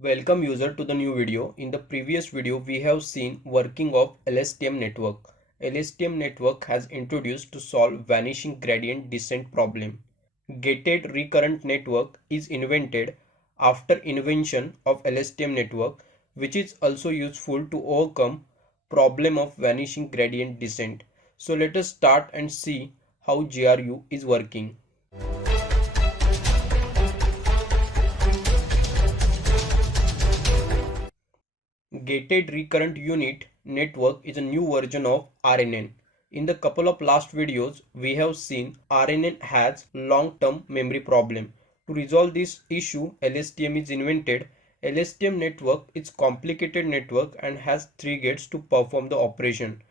Welcome user to the new video. In the previous video we have seen working of LSTM network. LSTM network has introduced to solve vanishing gradient descent problem. Gated recurrent network is invented after invention of LSTM network, which is also useful to overcome problem of vanishing gradient descent. So let us start and see how GRU is working. Gated recurrent unit network is a new version of RNN. In the couple of last videos, we have seen RNN has long-term memory problem. To resolve this issue, LSTM is invented. LSTM network is complicated network and has 3 gates to perform the operation.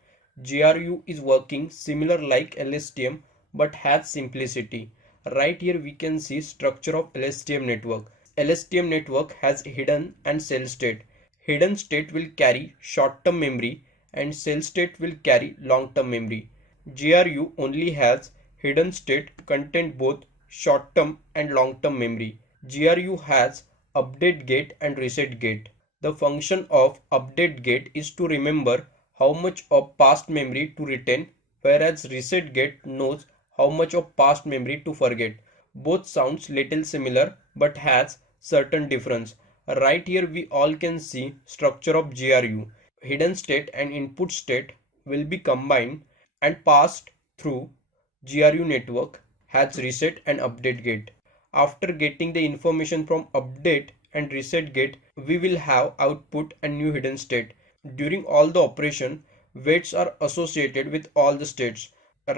GRU is working similar like LSTM but has simplicity. Right here we can see structure of LSTM network. LSTM network has hidden and cell state. Hidden state will carry short-term memory and cell state will carry long-term memory. GRU only has hidden state contain both short-term and long-term memory. GRU has update gate and reset gate. The function of update gate is to remember how much of past memory to retain, whereas reset gate knows how much of past memory to forget. Both sounds little similar but has certain difference. Right here we all can see structure of GRU. Hidden state and input state will be combined and passed through GRU network has reset and update gate. After getting the information from update and reset gate, we will have output and new hidden state. During all the operation, weights are associated with all the states.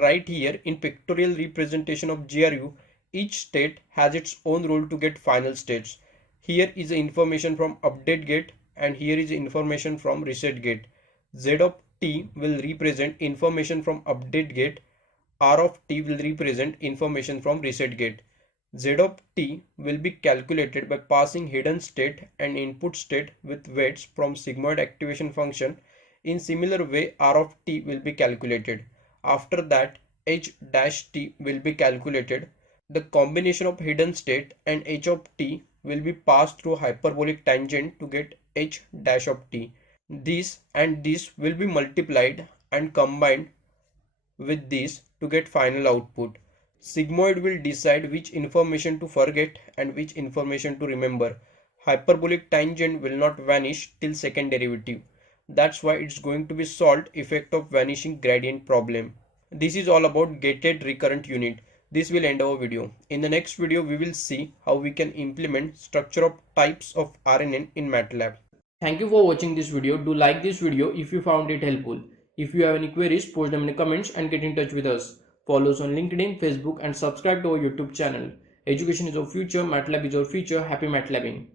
Right here in pictorial representation of GRU, each state has its own role to get final states. Here is the information from update gate and here is the information from reset gate. Z of t will represent information from update gate. R of t will represent information from reset gate. Z of t will be calculated by passing hidden state and input state with weights from sigmoid activation function. In similar way, R of t will be calculated. After that, h dash t will be calculated. The combination of hidden state and h of t will be passed through hyperbolic tangent to get h dash of t. This and this will be multiplied and combined with this to get final output. Sigmoid will decide which information to forget and which information to remember. Hyperbolic tangent will not vanish till second derivative. That's why it's going to be solved effect of vanishing gradient problem. This is all about gated recurrent unit. This will end our video. In the next video, we will see how we can implement structure of types of RNN in MATLAB. Thank you for watching this video. Do like this video if you found it helpful. If you have any queries, post them in the comments and get in touch with us. Follow us on LinkedIn, Facebook and subscribe to our YouTube channel. Education is our future, MATLAB is our future. Happy MATLABing.